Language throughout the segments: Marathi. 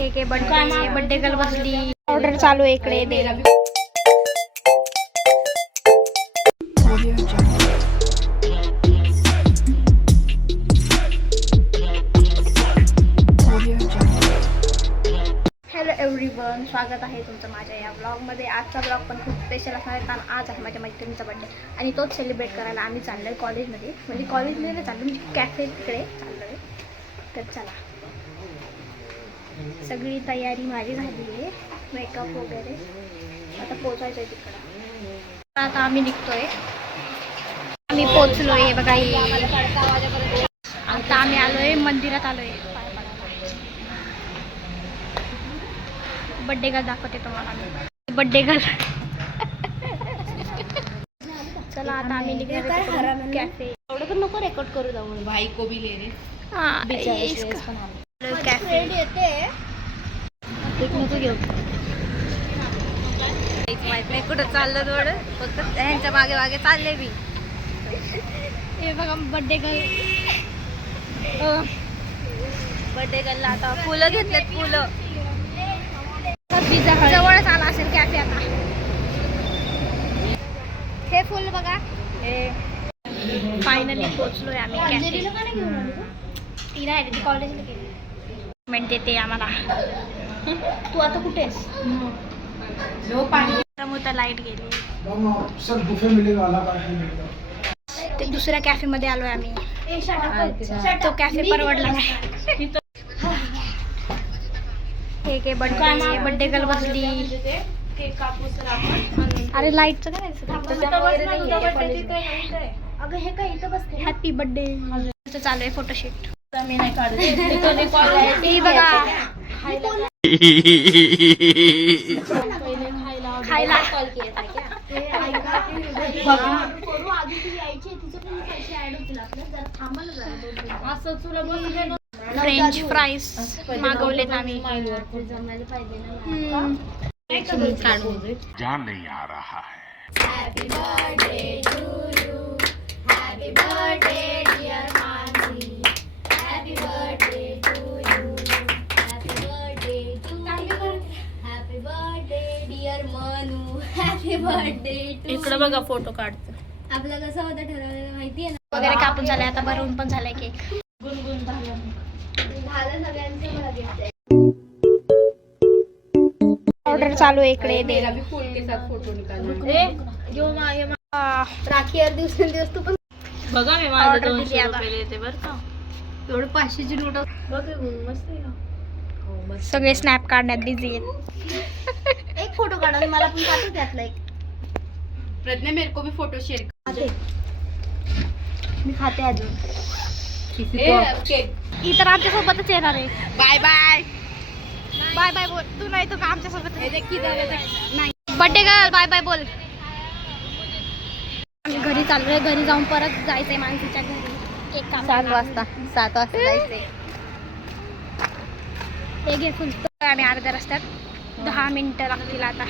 एक बर्थडे गर्ल बसली. ऑर्डर चालू आहे इकडे. हॅलो एव्हरीवन, स्वागत आहे तुमचं माझ्या या ब्लॉगमध्ये. आजचा ब्लॉग पण खूप स्पेशल असणार आहे, कारण आज आहे माझ्या मैत्रिणीचा बर्थडे आणि तोच सेलिब्रेट करायला आम्ही चाललो आहे कॉलेजमध्ये. म्हणजे कॉलेजमध्ये चाललो, म्हणजे कॅफे तिकडे चाललो आहे. तर चला, सगळी तयारी माझी झाली आहे, मेकअप वगैरे. आता पोचायचं आहे तिकडं. आता आम्ही निघतोय, आम्ही पोचलो आहे बघा. आता आम्ही आलो आहे मंदिरात, आलो आहे बड्डे गर्ल दाखवते तुम्हाला मी. Birthday girl. चला आता आम्ही निघणार कॅफे. एवढं पण नको रेकॉर्ड करू जाऊ. भाई को भी ले रे. कॅफे एक नको घेऊ. माहित नाही कुठं चाललं, थोडं फक्त त्यांच्या मागे मागे चालले मी. हे बघा बड्डे गर्ल. बर्थडे गर्लला आता फुलं घेतलेत, फुलं. जवळच आला असेल कॅफे आता. हे फुल बघा. हे फायनली पोहोचलोय आम्ही कॅफे. तिला आहे ती कॉलेजला गेली. पेमेंट देते आम्हाला. तू आता कुठे आहेस? मोठा लाईट गेली. ते दुसऱ्या कॅफे मध्ये आलोय आम्ही. तो कॅफे परवडला नाही. हे बर्थडे गर्ल बसली. अरे लाईटचं काय अगं, हे काय इथं बसते. हॅपी बर्थडे चालू आहे फोटोशूट. मी नाही काढत. बघा खायला फ्रेंच फ्राईज मागवलेत आम्ही. जान नहीं आ रहा है. Happy birthday to you. Happy birthday dear Mansi. Happy birthday to you. Happy birthday to you. Happy birthday dear Manu. Happy birthday to you. इकडे बघा फोटो काढतो. आपलं कसं होतं ठरवलेलं माहिती आहे ना. वगैरे कापून झालंय, आता भरवून पण झालाय केक. गुणगुण झालं सगळ्यांचं. मला gift आहे. ऑर्डर चालू आहे इकडे. फूल के साथ फोटो निकालना. राखी हर दिवसेंदिवस तू पण बघा मी माझं Order 200 दिली आता. रुपये देते बरं का. एवढं 500ची नोट. बघ मस्त आहे का. सगळे स्नॅप काढण्यात बिझी आहेत. एक फोटो काढा, मला पण पाठव त्यातला एक. प्रज्ञा मेरे को भी फोटो शेअर कर. मी खाते अजून. केक. ही तर आमच्या सोबतच येणार आहे. Bye bye. बाय बाय बोल. तू नाही तो का आमच्या सोबत नाही. बर्थडे गर्ल बाय बाय बोल. आम्ही घरी चाललोय. घरी जाऊन परत जायचंय मानसीच्या घरी. एक काम 7 वाजता जायचंय. हे घे फुल. आम्ही अर्ध्या रस्त्यात. 10 मिनिटं लागतील आता.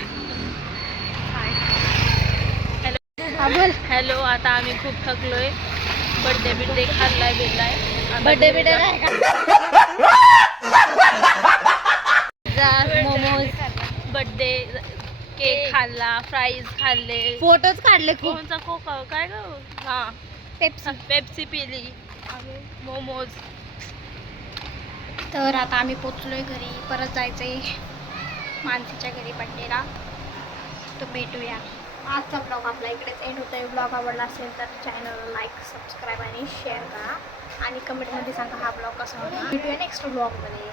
हा बोल. हॅलो. आता आम्ही खूप थकलोय. बर्थडे खाल्लाय बिल्लाय. बर्थडे नाही का? मोमोज, बर्थडे केक खाल्ला, फ्राईज खाल्ले, फोटोच काढले खूप. कोणचा कोका काय ग. हा पेप्सी पिली, मोमोज. तर आता आम्ही पोचलोय घरी. परत जायचंय मानसीच्या घरी बर्थडेला. तर भेटूया. आजचा ब्लॉग आपला इकडेच एंड होतोय. ब्लॉग आवडला असेल तर चॅनलला लाईक, सबस्क्राईब आणि शेअर करा. आणि कमेंटमध्ये सांगा हा ब्लॉग कसा होता. भेटूया नेक्स्ट ब्लॉगमध्ये.